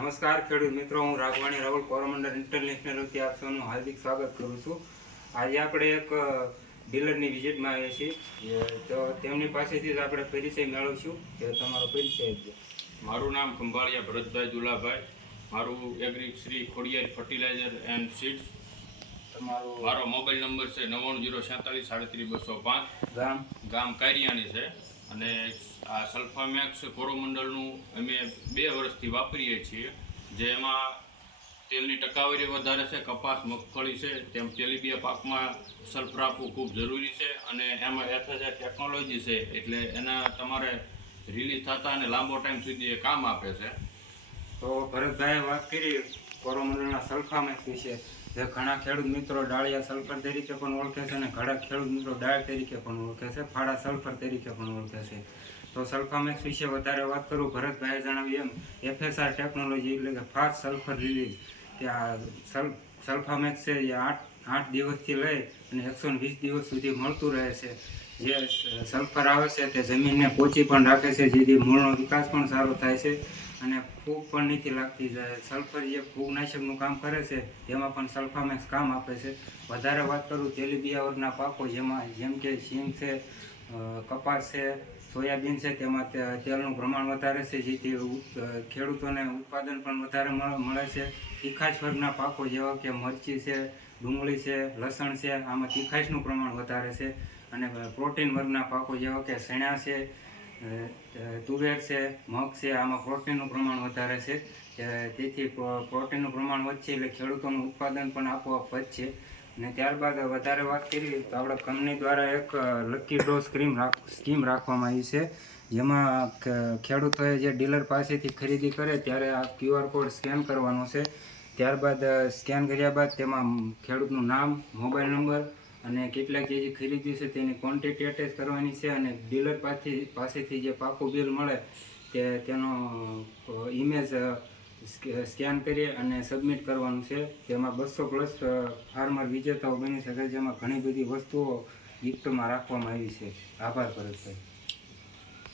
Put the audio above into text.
નમસ્કાર ખેડૂત મિત્રો, હું રાઘવાણી રાહુલ કોરોમંડળ ઇન્ટરનેશનલ વતી આપ સૌનું હાર્દિક સ્વાગત કરું છું. આજે આપણે એક ડીલરની વિઝિટમાં આવ્યા છીએ. તો તેમની પાસેથી જ આપણે પરિચય મેળવશું. કે તમારો પરિચય મારું નામ ખંભાળિયા ભરતભાઈ દુલાભાઈ. મારું agri Shri Khodiyar fertiliser and seeds મારો મોબાઈલ નંબર છે નવ્વાણું જીરો સાડત્રીસ સાડત્રીસ બસો પાંચ. ગામ? ગામ કારિયાણી છે. અને આ સલ્ફામેક્સ કોરોમંડળનું અમે બે વર્ષથી વાપરીએ છીએ જેમાં તેલની ટકાવારી વધારે છે કપાસ મગફળી છે તેમ તેલીબિયા પાકમાં સલ્ફર આપવું ખૂબ જરૂરી છે અને એમાં એથએસઆર ટેકનોલોજી છે એટલે એના તમારે રિલીઝ થતા અને લાંબો ટાઈમ સુધી એ કામ આપે છે. તો ભરતભાઈએ વાત કરી કોરોમંડળના સલ્ફામેક્સ વિશે. જે ઘણા ખેડૂત મિત્રો ડાળિયા, સલ્ફર તરીકે પણ ઓળખે છે અને ઘણા ખેડૂત મિત્રો ડાળ તરીકે પણ ઓળખે છે ફાળા સલ્ફર તરીકે પણ ઓળખે છે. તો સલ્ફામેક્સ વિશે વધારે વાત કરું, ભરતભાઈએ જણાવ્યું એમ, એફએસઆર ટેકનોલોજી એટલે કે ફાસ્ટ સલ્ફર રિલીઝ, કે આ સલ સલ્ફામેક્સ છે એ આઠ આઠ દિવસથી લઈ અને એકસો વીસ દિવસ સુધી મળતું રહે છે. જે સલ્ફર આવે છે તે જમીનને પોચી પણ રાખે છે, જેથી મૂળનો વિકાસ પણ સારો થાય છે અને ફૂગ પણ નથી લાગતી સલ્ફર જે ફૂગનાશકનું કામ કરે છે તેમાં પણ સલ્ફામેક્સ કામ આપે છે. વધારે વાત કરું તેલીબિયા વર્ગના પાકો જેમાં જેમ કે સિંગ છે કપાસ છે, સોયાબીન છે, તેમાં તેલનું પ્રમાણ વધારે છે, જેથી ખેડૂતોને ઉત્પાદન પણ વધારે મળે છે. તીખાશ વર્ગના પાકો જેવા કે મરચી છે ડુંગળી છે, લસણ છે, આમાં તીખાશનું પ્રમાણ વધારે છે. અને પ્રોટીન વર્ગના પાકો જેવા કે શેણા છે તુવેર છે, મગ છે, આમાં પ્રોટીનનું પ્રમાણ વધારે છે. તેથી પ્રોટીનનું પ્રમાણ વધશે એટલે ખેડૂતોનું ઉત્પાદન પણ આપોઆપ વધશે. અને ત્યારબાદ વધારે વાત કરીએ તો આપણે કંપની દ્વારા એક લકી ડ્રો સ્કીમ સ્કીમ રાખવામાં આવી છે. જેમાં ખેડૂતોએ જે ડીલર પાસેથી ખરીદી કરે ત્યારે આ ક્યુઆર કોડ સ્કેન કરવાનો છે. ત્યારબાદ સ્કેન કર્યા બાદ તેમાં ખેડૂતનું નામ, મોબાઈલ નંબર અને કેટલા કેજી ખરીદ્યું છે તેની ક્વોન્ટિટી અટેચ કરવાની છે અને ડીલર પાસેથી પાસેથી જે પાકું બિલ મળે તે, તેનો ઇમેજ સ્કેન કરી અને સબમિટ કરવાનું છે. તેમાં બસો પ્લસ ફાર્મર વિજેતાઓ બની શકે જેમાં ઘણી બધી વસ્તુઓ ગિફ્ટમાં રાખવામાં આવી છે. આભાર ભરતભાઈ.